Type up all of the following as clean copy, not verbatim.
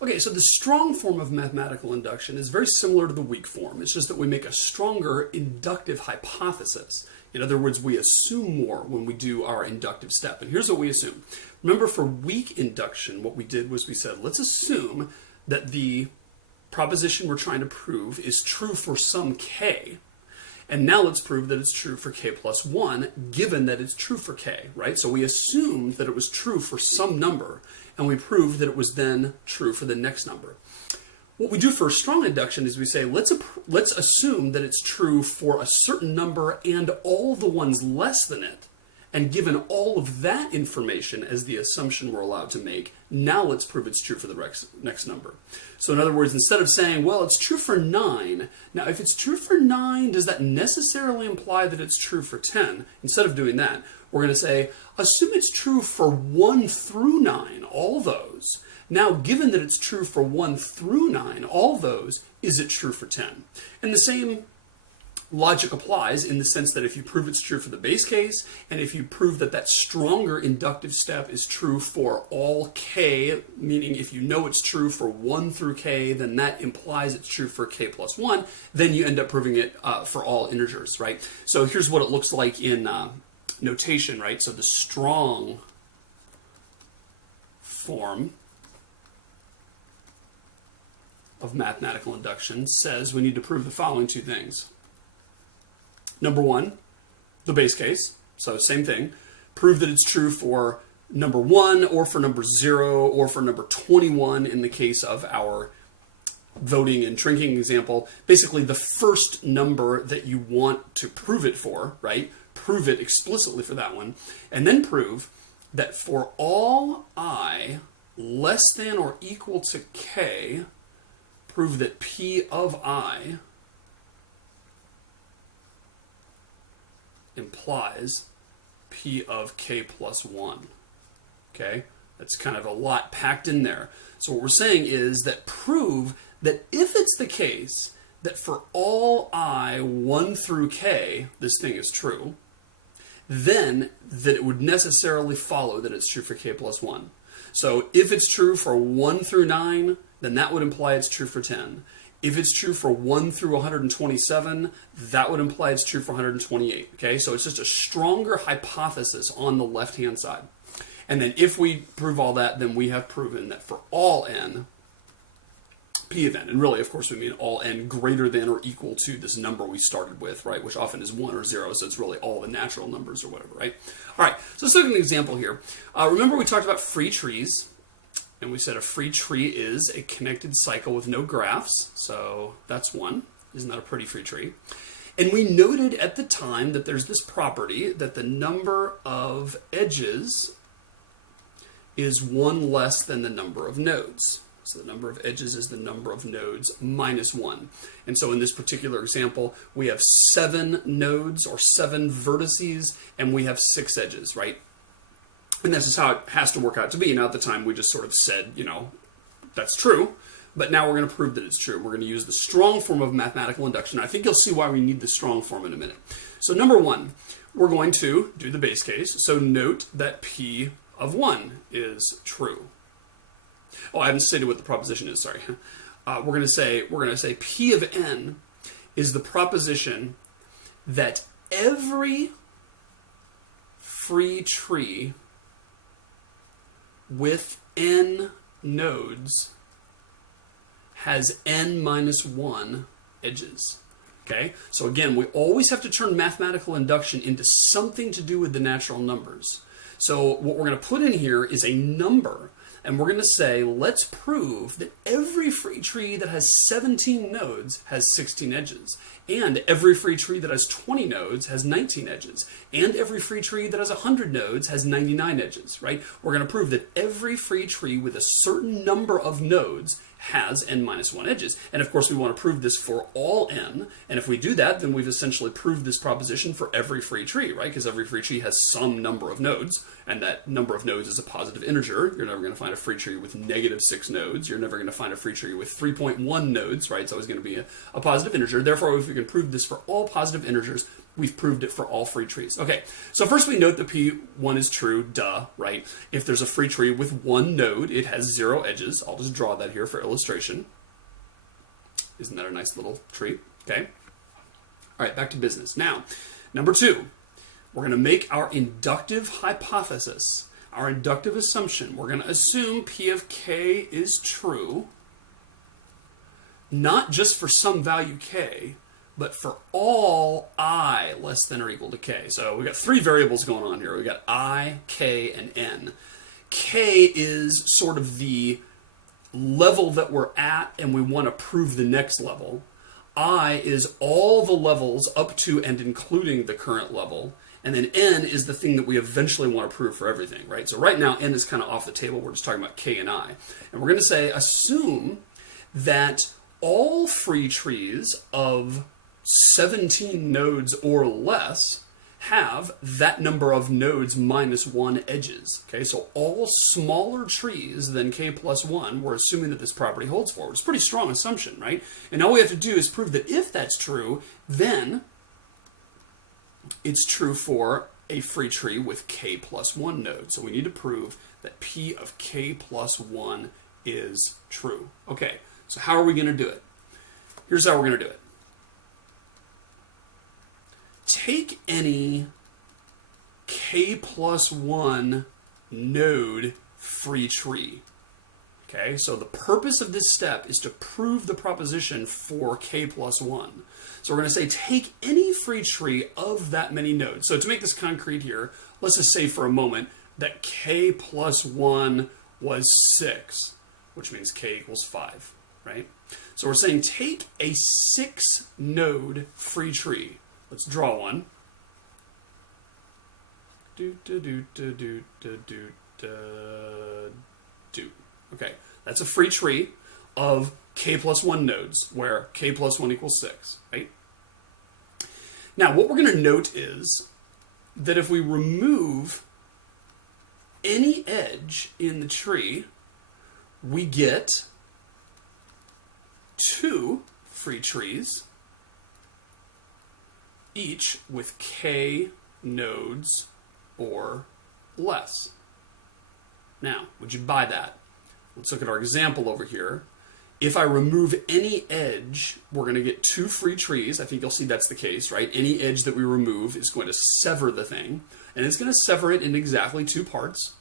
Okay, so the strong form of mathematical induction is very similar to the weak form. It's just that we make a stronger inductive hypothesis. In other words, we assume more when we do our inductive step. And here's what we assume. Remember, for weak induction, what we did was we said, let's assume that the proposition we're trying to prove is true for some k. And now let's prove that it's true for k plus 1, given that it's true for k, right? So we assumed that it was true for some number, and we proved that it was then true for the next number. What we do for strong induction is we say, let's assume that it's true for a certain number and all the ones less than it. And given all of that information as the assumption we're allowed to make, now let's prove it's true for the next number. So in other words, instead of saying, well, it's true for 9, now if it's true for 9, does that necessarily imply that it's true for 10? Instead of doing that, we're going to say, assume it's true for 1 through 9, all those. Now, given that it's true for 1 through 9, all those, is it true for 10? And the same logic applies in the sense that if you prove it's true for the base case, and if you prove that that stronger inductive step is true for all k, meaning if you know it's true for 1 through k, then that implies it's true for k plus 1, then you end up proving it for all integers, right? So here's what it looks like in notation, right? So the strong form of mathematical induction says we need to prove the following two things. Number 1, the base case, so same thing. Prove that it's true for number 1 or for number 0 or for number 21 in the case of our voting and drinking example. Basically the first number that you want to prove it for, right? Prove it explicitly for that one. And then prove that for all I less than or equal to k, prove that P of I implies P of k plus 1. Okay? That's kind of a lot packed in there. So what we're saying is that prove that if it's the case that for all I 1 through k, this thing is true, then that it would necessarily follow that it's true for k plus 1. So if it's true for 1 through 9, then that would imply it's true for 10. If it's true for 1 through 127, that would imply it's true for 128. Okay, so it's just a stronger hypothesis on the left-hand side. And then if we prove all that, then we have proven that for all n, P of n, and really, of course, we mean all n greater than or equal to this number we started with, right, which often is 1 or 0, so it's really all the natural numbers or whatever, right? All right, so let's look at an example here. Remember we talked about free trees. And we said a free tree is a connected cycle with no graphs. So that's one. Isn't that a pretty free tree? And we noted at the time that there's this property that the number of edges is 1 less than the number of nodes. So the number of edges is the number of nodes minus 1. And so in this particular example, we have 7 nodes or 7 vertices, and we have 6 edges, right? And this is how it has to work out to be. Now, at the time, we just sort of said, you know, that's true. But now we're going to prove that it's true. We're going to use the strong form of mathematical induction. I think you'll see why we need the strong form in a minute. So number 1, we're going to do the base case. So note that P of 1 is true. Oh, I haven't stated what the proposition is. Sorry. We're going to say P of n is the proposition that every free tree with n nodes has n minus 1 edges. Okay? So again, we always have to turn mathematical induction into something to do with the natural numbers. So what we're going to put in here is a number, and we're going to say, let's prove that every free tree that has 17 nodes has 16 edges, and every free tree that has 20 nodes has 19 edges, and every free tree that has 100 nodes has 99 edges, right? We're going to prove that every free tree with a certain number of nodes has n minus 1 edges. And of course, we want to prove this for all n. And if we do that, then we've essentially proved this proposition for every free tree, right? Because every free tree has some number of nodes, and that number of nodes is a positive integer. You're never going to find a free tree with negative 6 nodes. You're never going to find a free tree with 3.1 nodes, right? It's always going to be a positive integer. Therefore, if we can prove this for all positive integers, we've proved it for all free trees. Okay, so first we note that P1 is true, duh, right? If there's a free tree with one node, it has 0 edges. I'll just draw that here for illustration. Isn't that a nice little tree? Okay. All right, back to business. Now, number 2, we're going to make our inductive hypothesis, our inductive assumption. We're going to assume P of K is true, not just for some value K, but for all I less than or equal to K. So we've got 3 variables going on here. We've got I, K, and N. K is sort of the level that we're at, and we want to prove the next level. I is all the levels up to and including the current level. And then N is the thing that we eventually want to prove for everything, right? So right now, N is kind of off the table. We're just talking about K and I. And we're going to say, assume that all free trees of 17 nodes or less have that number of nodes minus 1 edges. Okay, so all smaller trees than K plus 1, we're assuming that this property holds for. It's a pretty strong assumption, right? And all we have to do is prove that if that's true, then it's true for a free tree with K plus 1 nodes. So we need to prove that P of K plus 1 is true. Okay, so how are we going to do it? Here's how we're going to do it. Take any K plus 1 node free tree. Okay, so the purpose of this step is to prove the proposition for K plus 1. So we're going to say take any free tree of that many nodes. So to make this concrete here, let's just say for a moment that K plus 1 was 6, which means K equals 5, right? So we're saying take a 6 node free tree. Let's draw one. Okay, that's a free tree of K plus 1 nodes, where K plus 1 equals 6, right? Now, what we're going to note is that if we remove any edge in the tree, we get 2 free trees, each with K nodes or less. Now, would you buy that? Let's look at our example over here. If I remove any edge, we're going to get 2 free trees. I think you'll see that's the case, right? Any edge that we remove is going to sever the thing, and it's going to sever it in exactly 2 parts.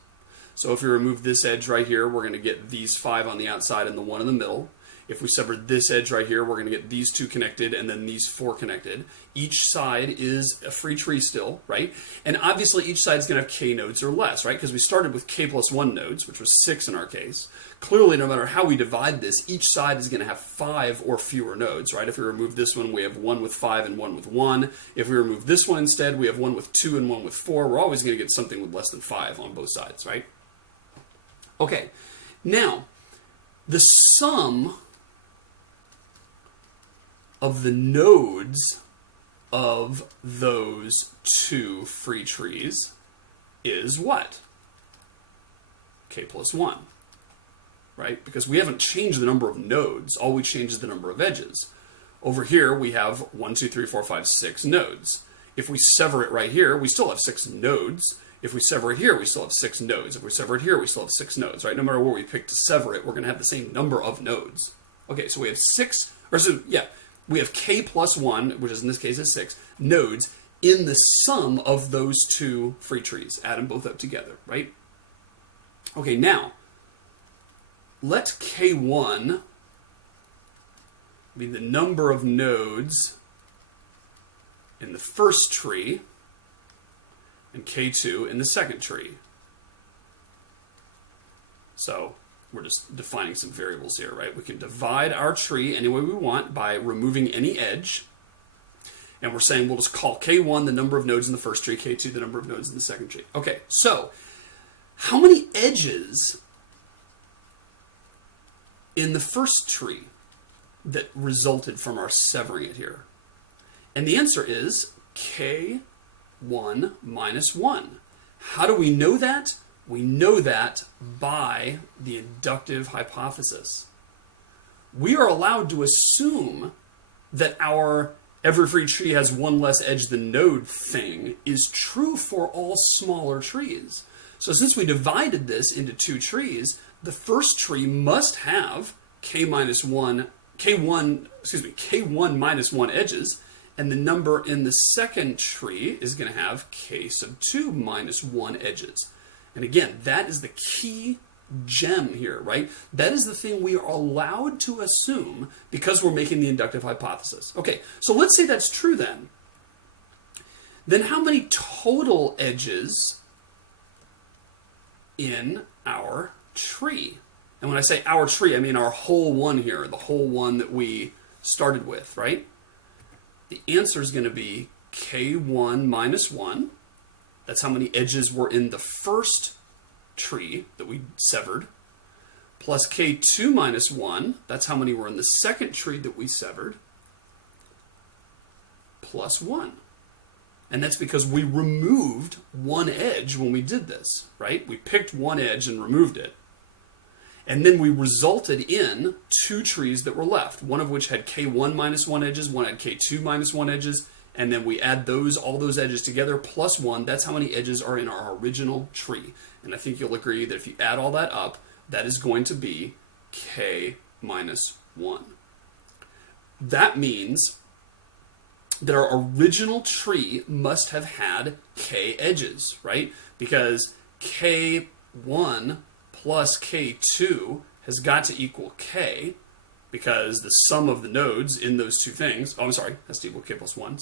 So if we remove this edge right here, we're going to get these 5 on the outside and the 1 in the middle. If we sever this edge right here, we're going to get these 2 connected and then these 4 connected. Each side is a free tree still, right? And obviously each side is going to have K nodes or less, right? Because we started with K plus 1 nodes, which was 6 in our case. Clearly, no matter how we divide this, each side is going to have 5 or fewer nodes, right? If we remove this one, we have 1 with 5 and 1 with 1. If we remove this one instead, we have 1 with 2 and 1 with 4. We're always going to get something with less than 5 on both sides, right? Okay, now, the sum of the nodes of those 2 free trees is what? K plus 1, right? Because we haven't changed the number of nodes. All we changed is the number of edges. Over here, we have 1, 2, 3, 4, 5, 6 nodes. If we sever it right here, we still have 6 nodes. If we sever it here, we still have 6 nodes. If we sever it here, we still have 6 nodes, right? No matter where we pick to sever it, we're going to have the same number of nodes. Okay, so we have we have K plus 1, which is in this case is 6, nodes in the sum of those 2 free trees. Add them both up together, right? Okay, now, let K1 be the number of nodes in the first tree, and K2 in the second tree. So we're just defining some variables here, right? We can divide our tree any way we want by removing any edge. And we're saying we'll just call K1 the number of nodes in the first tree, K2 the number of nodes in the second tree. Okay, so how many edges in the first tree that resulted from our severing it here? And the answer is K1 minus 1. How do we know that? We know that by the inductive hypothesis. We are allowed to assume that our every free tree has one less edge than node thing is true for all smaller trees. So since we divided this into two trees, the first tree must have k1 minus 1 edges, and the number in the second tree is going to have k sub 2 minus 1 edges. And again, that is the key gem here, right? That is the thing we are allowed to assume because we're making the inductive hypothesis. Okay, so let's say that's true then. Then how many total edges in our tree? And when I say our tree, I mean our whole one here, the whole one that we started with, right? The answer is going to be k1 minus 1. That's how many edges were in the first tree that we severed, plus k2 minus 1, that's how many were in the second tree that we severed, plus 1. And that's because we removed one edge when we did this, right? We picked one edge and removed it. And then we resulted in two trees that were left, one of which had k1 minus 1 edges, one had k2 minus 1 edges, and then we add all those edges together plus 1. That's how many edges are in our original tree. And I think you'll agree that if you add all that up, that is going to be k minus 1. That means that our original tree must have had k edges, right? Because k1 plus k2 has got to equal k, because the sum of the nodes in those two things, has to equal k plus 1,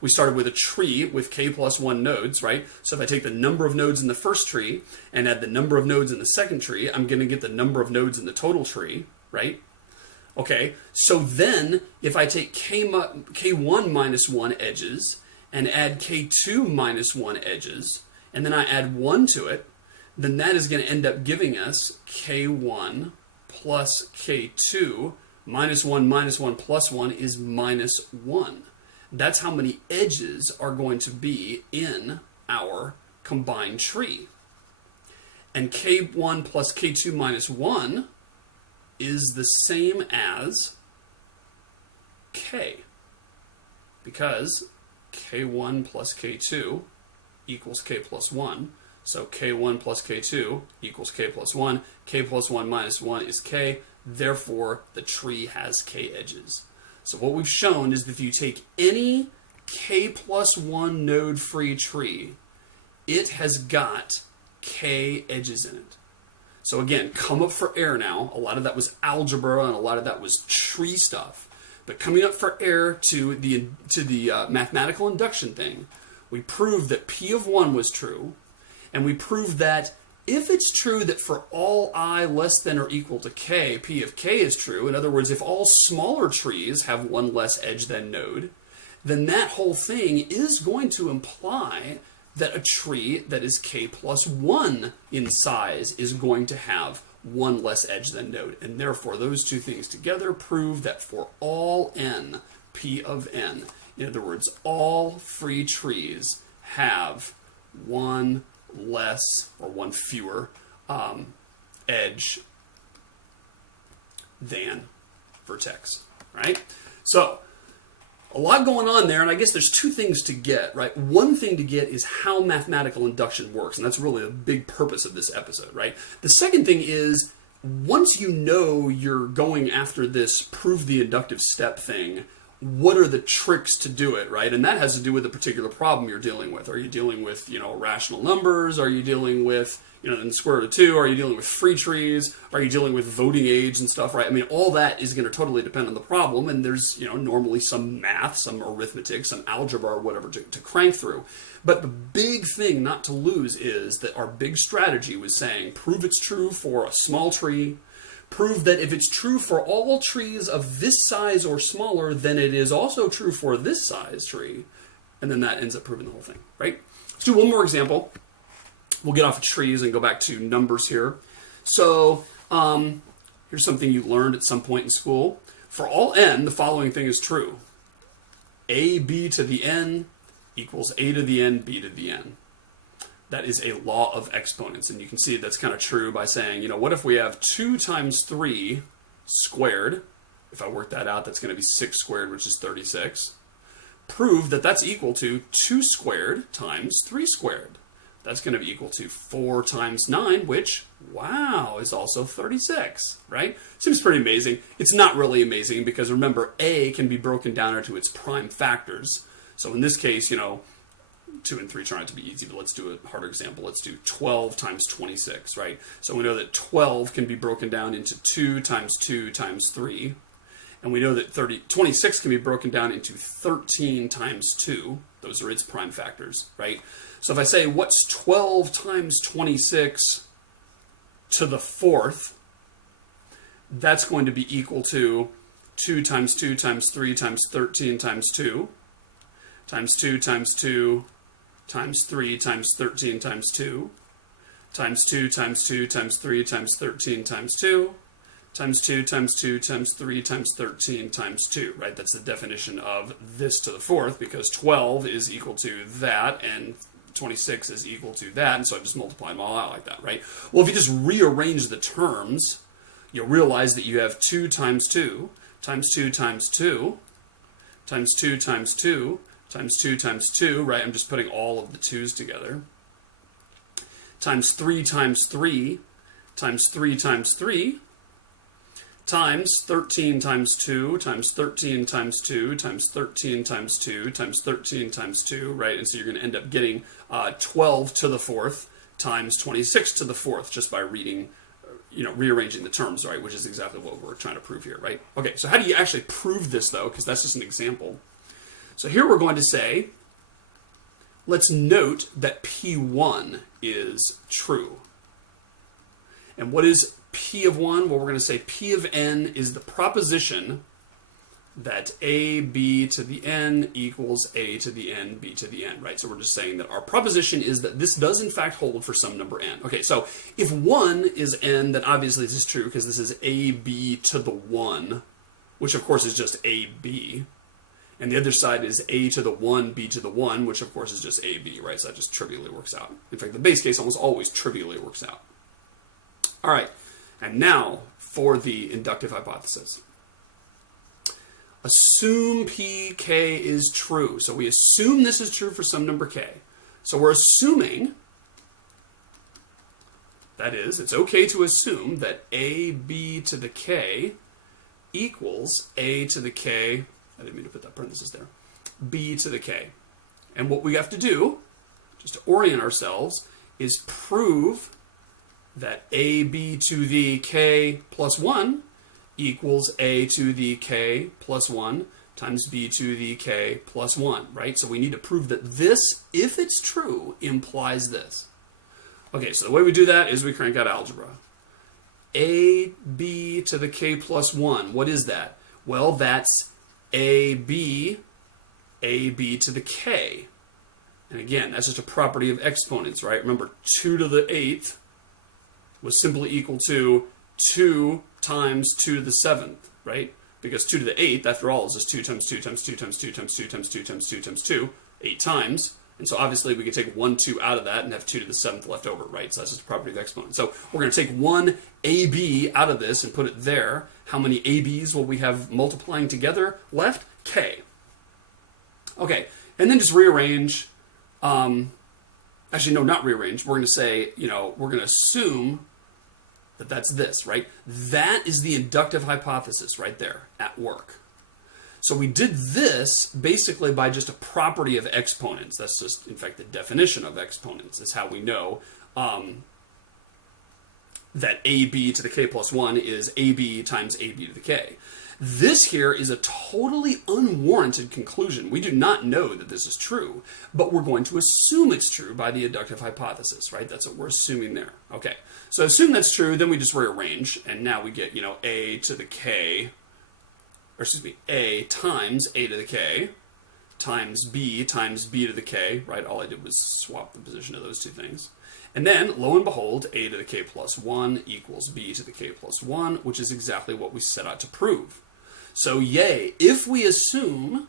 We started with a tree with k plus 1 nodes, right? So if I take the number of nodes in the first tree and add the number of nodes in the second tree, I'm going to get the number of nodes in the total tree, right? Okay, so then if I take k1 minus 1 edges and add k2 minus 1 edges, and then I add 1 to it, then that is going to end up giving us k1 plus k2 minus 1 plus 1 is minus 1. That's how many edges are going to be in our combined tree. And k1 plus k2 minus 1 is the same as k, because k1 plus k2 equals k plus 1. So k1 plus k2 equals k plus 1. K plus 1 minus 1 is k. Therefore, the tree has k edges. So what we've shown is that if you take any k plus 1 node free tree, it has got k edges in it. So again, come up for air now. A lot of that was algebra and a lot of that was tree stuff. But coming up for air to the mathematical induction thing, we proved that p of 1 was true. And we proved that if it's true that for all I less than or equal to k, p of k is true, in other words, if all smaller trees have one less edge than node, then that whole thing is going to imply that a tree that is k plus 1 in size is going to have one less edge than node. And therefore, those two things together prove that for all n, p of n, in other words, all free trees have one less or one fewer edge than vertex, right? So a lot going on there, and I guess there's two things to get, right? One thing to get is how mathematical induction works, and that's really the big purpose of this episode, right? The second thing is, once you know you're going after this prove the inductive step thing, what are the tricks to do it, right? And that has to do with the particular problem you're dealing with. Are you dealing with, rational numbers? Are you dealing with, in the square root of 2? Are you dealing with free trees? Are you dealing with voting age and stuff, right? I mean, all that is going to totally depend on the problem, and there's, normally some math, some arithmetic, some algebra or whatever to crank through. But the big thing not to lose is that our big strategy was saying, prove it's true for a small tree, prove that if it's true for all trees of this size or smaller, then it is also true for this size tree. And then that ends up proving the whole thing, right? Let's do one more example. We'll get off of trees and go back to numbers here. So here's something you learned at some point in school. For all n, the following thing is true. ab to the n equals a to the n, b to the n. That is a law of exponents. And you can see that's kind of true by saying, what if we have 2 times 3 squared? If I work that out, that's going to be 6 squared, which is 36. prove that that's equal to 2 squared times 3 squared. That's going to be equal to 4 times 9, which, wow, is also 36, right? Seems pretty amazing. It's not really amazing because, remember, a can be broken down into its prime factors. So in this case, 2 and 3 try not to be easy, but let's do a harder example. Let's do 12 times 26, right? So we know that 12 can be broken down into 2 times 2 times 3. And we know that 26 can be broken down into 13 times 2. Those are its prime factors, right? So if I say, what's 12 times 26 to the 4th, that's going to be equal to 2 times 2 times 3 times 13 times 2, times 2 times 2 times 3 times 13 times 2, times 2 times 2 times 3 times 13 times 2, times 2 times 2 times 3 times 13 times 2, right? That's the definition of this to the 4th, because 12 is equal to that, and 26 is equal to that, and so I just multiply them all out like that, right? Well, if you just rearrange the terms, you'll realize that you have 2 times 2 times 2 times 2 times 2 times 2 times 2 times 2, right? I'm just putting all of the 2's together, times 3 times 3 times 3 times 3, times 13 times 2 times 13 times 2 times 13 times 2 times 13 times 2, right? And so you're going to end up getting 12 to the 4th times 26 to the 4th just by rearranging the terms, right? Which is exactly what we're trying to prove here, right? Okay, so how do you actually prove this, though? Because that's just an example. So here we're going to say, let's note that P1 is true. And what is P of 1? Well, we're going to say P of n is the proposition that a b to the n equals a to the n b to the n, right? So we're just saying that our proposition is that this does in fact hold for some number n. Okay, so if 1 is n, then obviously this is true because this is ab to the 1, which of course is just ab. And the other side is a to the 1, b to the 1, which of course is just ab, right? So that just trivially works out. In fact, the base case almost always trivially works out. All right. And now for the inductive hypothesis. Assume pk is true. So we assume this is true for some number k. So we're assuming, that is, it's okay to assume that ab to the k equals a to the k, I didn't mean to put that parenthesis there, b to the k. And what we have to do, just to orient ourselves, is prove that ab to the k plus 1 equals a to the k plus 1 times b to the k plus 1, right? So we need to prove that this, if it's true, implies this. Okay, so the way we do that is we crank out algebra. ab to the k plus 1, what is that? Well, that's ab to the k. And again, that's just a property of exponents, right? Remember, 2 to the 8th was simply equal to 2 times 2 to the 7th, right? Because 2 to the 8th, after all, is just 2 times 2 times 2 times 2 times 2 times 2 times 2 times 2, 8 times. And so obviously we could take 1, 2 out of that and have 2 to the 7th left over, right? So that's just a property of exponents. So we're going to take one AB out of this and put it there. How many ABs will we have multiplying together left? K. Okay, and then just rearrange. Actually, no, not rearrange. We're going to say, we're going to assume that that's this, right? That is the inductive hypothesis right there at work. So we did this basically by just a property of exponents. That's just, in fact, the definition of exponents. That's how we know that ab to the k plus 1 is ab times ab to the k. This here is a totally unwarranted conclusion. We do not know that this is true, but we're going to assume it's true by the inductive hypothesis, right? That's what we're assuming there. Okay, so assume that's true, then we just rearrange, and now we get, a to the k, or excuse me, a times a to the k times b to the k, right? All I did was swap the position of those two things. And then, lo and behold, a to the k plus 1 equals b to the k plus 1, which is exactly what we set out to prove. So, yay, if we assume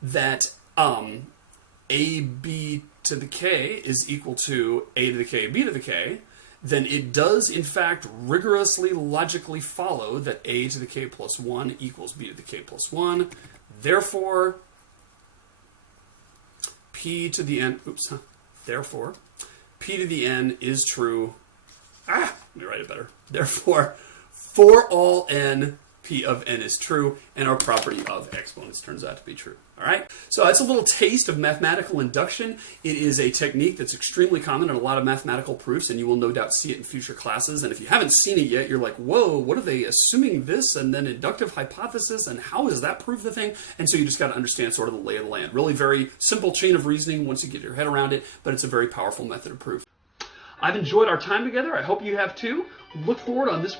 that ab to the k is equal to a to the k, b to the k, then it does, in fact, rigorously, logically follow that a to the k plus 1 equals b to the k plus 1. Therefore, p to the n, therefore, p to the n is true. Let me write it better. Therefore, for all n, p of n is true, and our property of exponents turns out to be true. All right? So that's a little taste of mathematical induction. It is a technique that's extremely common in a lot of mathematical proofs, and you will no doubt see it in future classes. And if you haven't seen it yet, you're like, whoa, what are they assuming this, and then inductive hypothesis, and how does that prove the thing? And so you just got to understand sort of the lay of the land. Really very simple chain of reasoning once you get your head around it, but it's a very powerful method of proof. I've enjoyed our time together. I hope you have too. Look forward on this